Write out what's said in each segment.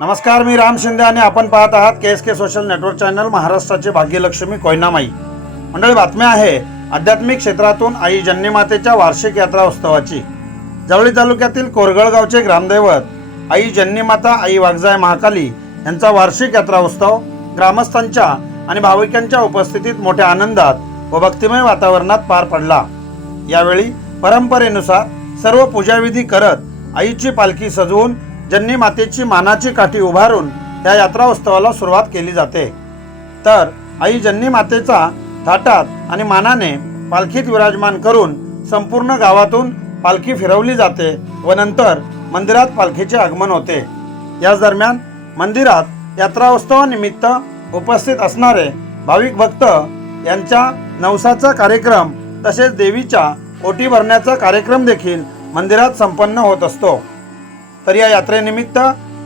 नमस्कार मी राम शिंदे आणि आपण पाहत आहात K S K social network channel महाराष्ट्राचे भाग्यलक्ष्मी कोयनामाई. मंडळी बातम्या आहे आध्यात्मिक क्षेत्रातून आई जन्नीमातेच्या वार्षिक यात्रा उत्सवाची. जवळी तालुक्यातील कोरगळगावचे ग्रामदैवत आई जन्नीमाता आई वागजाय महाकाली यांचा वार्षिक यात्रा उत्सव ग्रामस्थांच्या आणि भाविकांच्या उपस्थितीत मोठ्या आनंदात व भक्तिमय वातावरणात पार पडला. यावेळी परंपरेनुसार सर्व पूजाविधी करत आईची पालखी सजवून जन्नी मातेची मानाची काठी उभारून या यात्रा उत्सवाला सुरुवात केली जाते. तर आई जन्नी मातेचा थाटात आणि मानाने पालखीत विराजमान करून संपूर्ण गावातून पालखी फिरवली जाते व नंतर मंदिरात पालखीचे आगमन होते. याच दरम्यान मंदिरात यात्रा उत्सवानिमित्त उपस्थित असणारे भाविक भक्त यांच्या नवसाचा कार्यक्रम तसेच देवीच्या ओटी भरण्याचा कार्यक्रम देखील मंदिरात संपन्न होत असतो. तर या यात्रेनिमित्त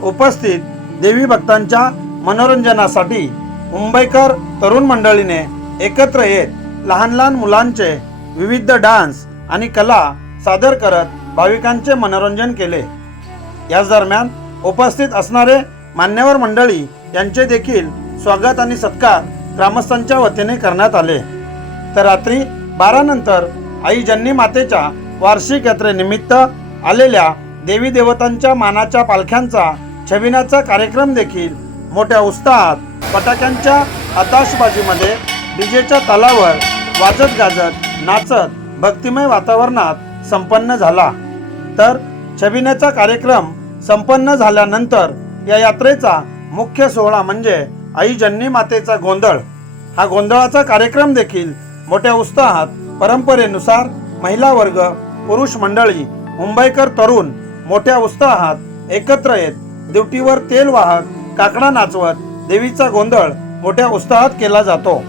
उपस्थित देवी भक्तांच्या मनोरंजनासाठी मुंबईकर तरुण मंडळीने एकत्र येत लहान लहान मुलांचे विविध डान्स आणि कला सादर करत भाविकांचे मनोरंजन केले. याच दरम्यान उपस्थित असणारे मान्यवर मंडळी यांचे देखील स्वागत आणि सत्कार ग्रामस्थांच्या वतीने करण्यात आले. तर रात्री बारा नंतर आई जन्नी मातेच्या वार्षिक यात्रेनिमित्त आलेल्या देवी देवतांच्या मानाच्या पालख्यांचा छबिनाचा कार्यक्रम देखील मोठ्या उत्साहात फटाक्यांच्या आताशबाजीमध्ये डीजेच्या तालावर वाजत गाजत नाचत भक्तिमय वातावरणात संपन्न झाला. तर छबिनेचा कार्यक्रम संपन्न झाल्यानंतर या यात्रेचा मुख्य सोहळा म्हणजे आई जन्नी मातेचा गोंधळ. हा गोंधळाचा कार्यक्रम देखील मोठ्या उत्साहात परंपरेनुसार महिला वर्ग पुरुष मंडळी मुंबईकर तरुण मोठ्या उत्साहात एकत्र येत दिवटीवर तेल वाहक काकडा नाचवत देवीचा गोंधळ मोठ्या उत्साहात केला जातो.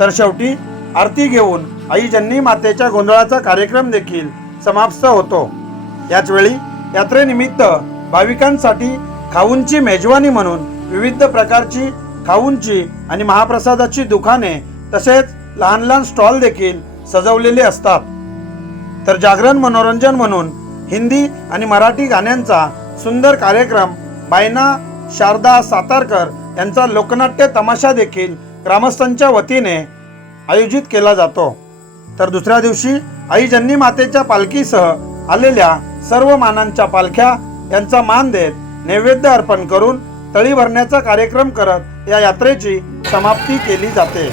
तर शेवटी आरती घेऊन आई जन्नी मातेच्या गोंधळाचा कार्यक्रम देखील समाप्त होतो. याच वेळी यात्रेनिमित्त भाविकांसाठी खाऊंची मेजवानी म्हणून विविध प्रकारची खाऊंची आणि महाप्रसादाची दुकाने तसेच लहान लहान स्टॉल देखील सजवलेले असतात. तर जागरण मनोरंजन म्हणून हिंदी आणि मराठी गाण्यांचा सुंदर कार्यक्रम बायना शारदा सातारकर यांचा लोकनाट्य तमाशा देखील ग्रामस्थांच्या वतीने आयोजित केला जातो. तर दुसऱ्या दिवशी आई जन्नी मातेच्या पालखीसह आलेल्या सर्व मानांच्या पालख्या यांचा मान देत नैवेद्य अर्पण करून तळी भरण्याचा कार्यक्रम करत या यात्रेची समाप्ती केली जाते.